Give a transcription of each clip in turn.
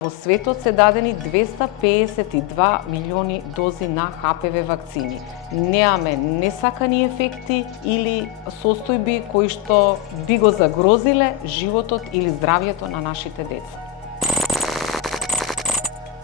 Во светот се дадени 252 милиони дози на ХПВ вакцини. Неаме несакани ефекти или состојби кои што би го загрозиле животот или здравјето на нашите деца.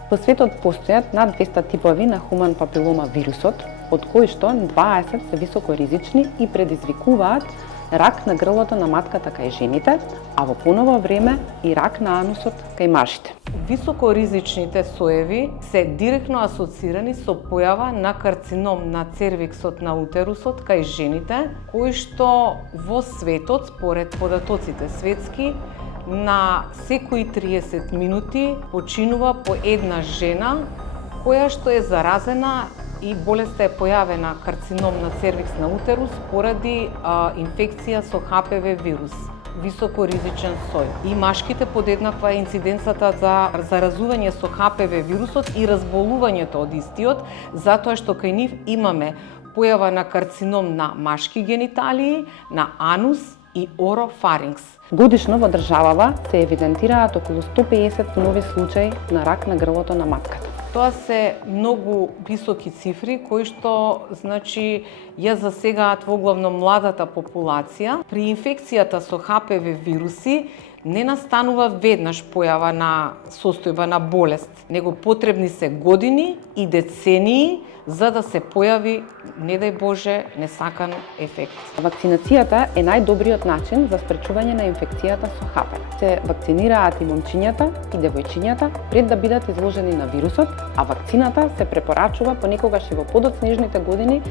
Во светот постојат над 200 типови на хуман папилома вирусот, од кои што 20 се високоризични и предизвикуваат рак на грлото на матката кај жените, а во поново време и рак на анусот кај мажите. Високоризичните соеви се директно асоцирани со појава на карцином на цервиксот на утерусот кај жените, кој што во светот, според податоците светски, на секои 30 минути починува по една жена која што е заразена и болеста е појавена карцином на цервикс на утерус поради инфекција со ХПВ вирус, високоризичен сој. И машките подеднаква инциденцата за заразување со ХПВ вирусот и разболувањето од истиот, затоа што кај нив имаме појава на карцином на машки гениталии, на анус и орофарингс. Годишно во државава се евидентираат околу 150 нови случаи на рак на грлото на матката. Тоа се многу високи цифри кои што значи ја засегаат во главно младата популација. При инфекцијата со ХПВ вируси не настанува веднаш појава на состојба на болест, него потребни се години и децении за да се појави, не дај Боже, несакан ефект. Вакцинацијата е најдобриот начин за спречување на инфекцијата со ХПВ. Се вакцинираат и момчињата и девојчињата пред да бидат изложени на вирусот, а вакцината се препорачува понекогаш и во подоцнежните години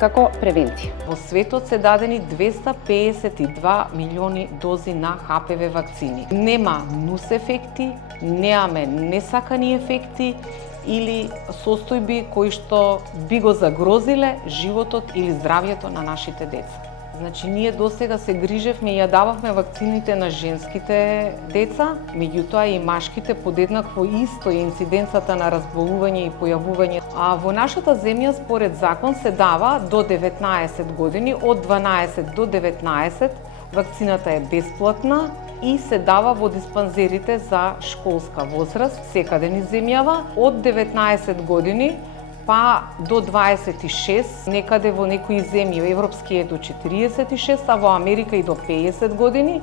како превенција. Во светот се дадени 252 милиони дози на ХПВ вакцини. Нема нус ефекти, неаме несакани ефекти или состојби кои што би го загрозиле животот или здравјето на нашите деца. Значи, ние досега се грижевме и ја дававме вакцините на женските деца, меѓутоа и машките подеднакво исто е инциденцата на разболување и појавување. А во нашата земја според закон се дава до 19 години, од 12 до 19 вакцината е бесплатна и се дава во диспанзерите за школска возраст секаде низ земјава од 19 години па до 26, некаде во некои земји европски е до 46, а во Америка и до 50 години.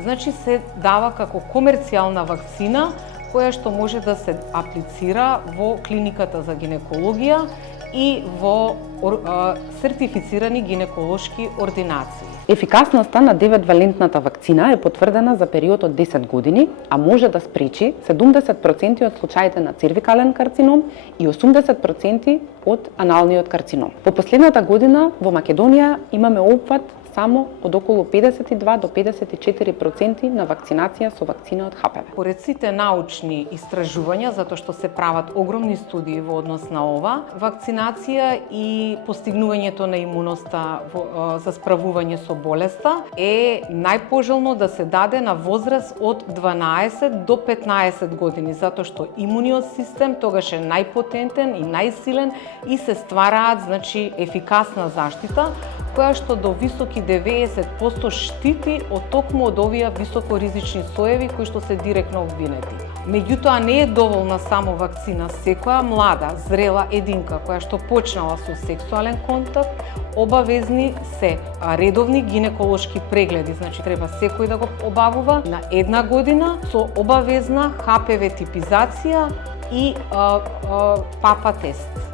Значи се дава како комерцијална вакцина која што може да се аплицира во клиниката за гинекологија и во сертифицирани гинеколошки ординации. Ефикасноста на 9-валентната вакцина е потврдена за период од 10 години, а може да спречи 70% од случаите на цервикален карцином и 80% од аналниот карцином. По последната година во Македонија имаме опфат само од околу 52 до 54% на вакцинација со вакцина од ХПВ. Поред сите научни истражувања, затоа што се прават огромни студии во однос на ова, вакцинација и постигнувањето на имуноста за справување со болеста е најпожелно да се даде на возраст од 12 до 15 години, затоа што имуниот систем тогаш е најпотентен и најсилен и се ствараат значи ефикасна заштита која што до високи 90% штити од токму од овие високоризични соеви кои што се директно обвинети. Меѓутоа не е доволна само вакцина. Секоја млада, зрела единка која што почнала со сексуален контакт, обавезни се редовни гинеколошки прегледи, значи треба секој да го обавува на една година со обавезна ХПВ типизација и ПАПА тест.